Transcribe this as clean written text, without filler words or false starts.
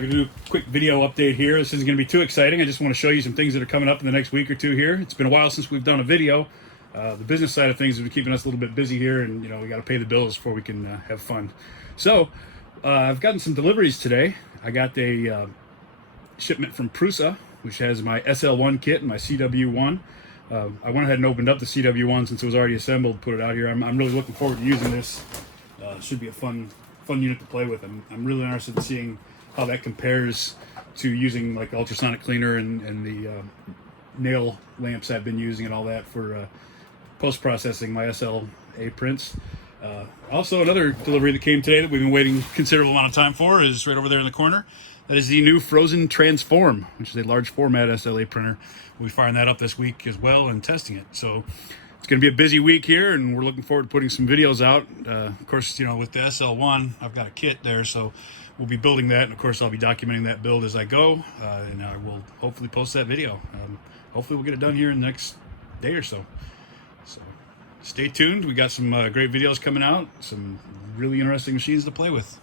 Gonna do a quick video update here. This isn't gonna be too exciting. I just want to show you some things that are coming up in the next week or two here. It's been a while since we've done a video. The business side of things has been keeping us a little bit busy here, and you know, we got to pay the bills before we can have fun. So I've gotten some deliveries today. I got a shipment from Prusa, which has my SL1 kit and my CW1. I went ahead and opened up the CW1 since it was already assembled, put it out here. I'm really looking forward to using this. Should be a fun unit to play with. I'm really interested in seeing how that compares to using like ultrasonic cleaner and the nail lamps I've been using and all that for post-processing my SLA prints. Also, another delivery that came today that we've been waiting a considerable amount of time for is right over there in the corner. That is the new Phrozen Transform, which is a large format SLA printer. We'll be firing that up this week as well and testing it. So it's going to be a busy week here, and we're looking forward to putting some videos out. Of course, you know, with the SL1, I've got a kit there, so we'll be building that, and of course I'll be documenting that build as I go, and I will hopefully post that video. Hopefully we'll get it done here in the next day or so. So stay tuned. We got some great videos coming out, some really interesting machines to play with.